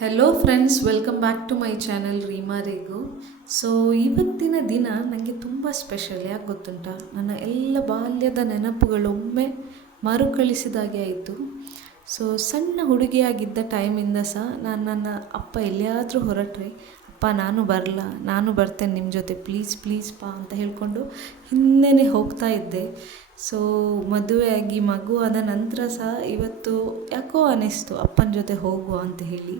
Hello friends, welcome back to my channel Reema Regu. So ಇವತ್ತಿನ ದಿನ ನನಗೆ ತುಂಬ ಸ್ಪೆಷಲ್. ಯಾಕೆ ಗೊತ್ತುಂಟ, ನನ್ನ ಎಲ್ಲ ಬಾಲ್ಯದ ನೆನಪುಗಳೊಮ್ಮೆ ಮರುಕಳಿಸಿದಾಗೆ ಆಯಿತು. ಸೊ ಸಣ್ಣ ಹುಡುಗಿಯಾಗಿದ್ದ ಟೈಮಿಂದ ಸಹ ನಾನು ನನ್ನ ಅಪ್ಪ ಎಲ್ಲಿಯಾದರೂ ಹೊರಟ್ರೆ, ಅಪ್ಪ ನಾನು ಬರಲ್ಲ, ನಾನು ಬರ್ತೇನೆ ನಿಮ್ಮ ಜೊತೆ, ಪ್ಲೀಸ್ ಪ್ಲೀಸ್ ಪಾ ಅಂತ ಹೇಳಿಕೊಂಡು ಹಿಂದೆನೇ ಹೋಗ್ತಾ ಇದ್ದೆ. ಸೊ ಮದುವೆಯಾಗಿ ಮಗು ಆದ ನಂತರ ಸಹ ಇವತ್ತು ಯಾಕೋ ಅನ್ನಿಸ್ತು ಅಪ್ಪನ ಜೊತೆ ಹೋಗುವ ಅಂತ ಹೇಳಿ.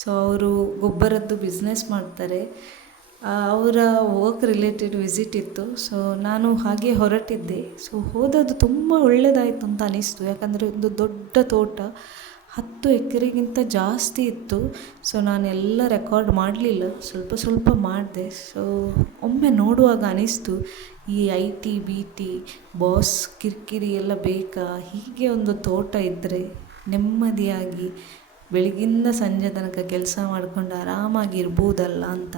ಸೊ ಅವರು ಗೊಬ್ಬರದ್ದು ಬಿಸ್ನೆಸ್ ಮಾಡ್ತಾರೆ. ಅವರ ವರ್ಕ್ ರಿಲೇಟೆಡ್ ವಿಸಿಟ್ ಇತ್ತು. ಸೊ ನಾನು ಹಾಗೆ ಹೊರಟಿದ್ದೆ. ಸೊ ಹೋದದ್ದು ತುಂಬ ಒಳ್ಳೆಯದಾಯಿತು ಅಂತ ಅನ್ನಿಸ್ತು. ಯಾಕಂದರೆ ಒಂದು ದೊಡ್ಡ ತೋಟ, 10 ಎಕರೆಗಿಂತ ಜಾಸ್ತಿ ಇತ್ತು. ಸೊ ನಾನೆಲ್ಲ ರೆಕಾರ್ಡ್ ಮಾಡಲಿಲ್ಲ, ಸ್ವಲ್ಪ ಸ್ವಲ್ಪ ಮಾಡಿದೆ. ಸೊ ಒಮ್ಮೆ ನೋಡುವಾಗ ಅನಿಸ್ತು, ಈ IT BT ಬಾಸ್ ಕಿರಿಕಿರಿ ಎಲ್ಲ ಬೇಕಾ, ಹೀಗೆ ಒಂದು ತೋಟ ಇದ್ದರೆ ನೆಮ್ಮದಿಯಾಗಿ ಬೆಳಗಿಂದ ಸಂಜೆ ತನಕ ಕೆಲಸ ಮಾಡಿಕೊಂಡು ಆರಾಮಾಗಿರ್ಬೋದಲ್ಲ ಅಂತ.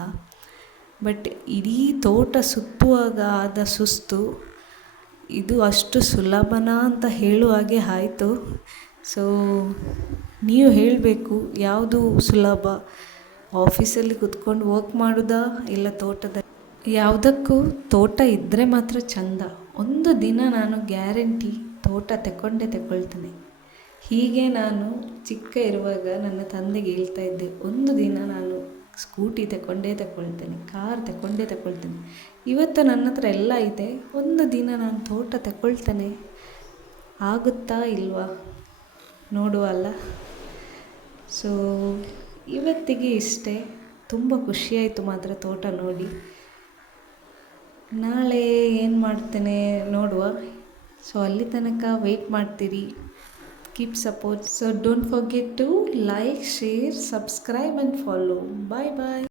ಬಟ್ ಇಡೀ ತೋಟ ಸುತ್ತುವಾಗ ಆದ ಸುಸ್ತು ಇದು ಅಷ್ಟು ಸುಲಭನಾ ಅಂತ ಹೇಳುವಾಗೆ ಆಯಿತು. ಸೊ ನೀವು ಹೇಳಬೇಕು, ಯಾವುದು ಸುಲಭ, ಆಫೀಸಲ್ಲಿ ಕುತ್ಕೊಂಡು ವರ್ಕ್ ಮಾಡೋದಾ ಇಲ್ಲ ತೋಟದಲ್ಲಿ? ಯಾವುದಕ್ಕೂ ತೋಟ ಇದ್ದರೆ ಮಾತ್ರ ಚಂದ. ಒಂದು ದಿನ ನಾನು ಗ್ಯಾರಂಟಿ ತೋಟ ತಗೊಳ್ತೇನೆ. ಹೀಗೆ ನಾನು ಚಿಕ್ಕ ಇರುವಾಗ ನನ್ನ ತಂದೆಗೆ ಹೇಳ್ತಾ ಇದ್ದೆ, ಒಂದು ದಿನ ನಾನು ಸ್ಕೂಟಿ ತಗೊಳ್ತೇನೆ, ಕಾರ್ ತಗೊಳ್ತೇನೆ. ಇವತ್ತು ನನ್ನ ಹತ್ರ ಎಲ್ಲ ಇದೆ, ಒಂದು ದಿನ ನಾನು ತೋಟ ತಗೊಳ್ತೇನೆ. ಆಗುತ್ತಾ ಇಲ್ವಾ ನೋಡುವ ಅಲ್ಲ. ಸೊ ಇವತ್ತಿಗೆ ಇಷ್ಟೇ. ತುಂಬ ಖುಷಿಯಾಯಿತು ಮಾತ್ರ ತೋಟ ನೋಡಿ. ನಾಳೆ ಏನು ಮಾಡ್ತೇನೆ ನೋಡುವ. ಸೊ ಅಲ್ಲಿ ತನಕ ವೆಯ್ಟ್ ಮಾಡ್ತೀರಿ. Keep support. So don't forget to like, share, subscribe and follow. Bye bye.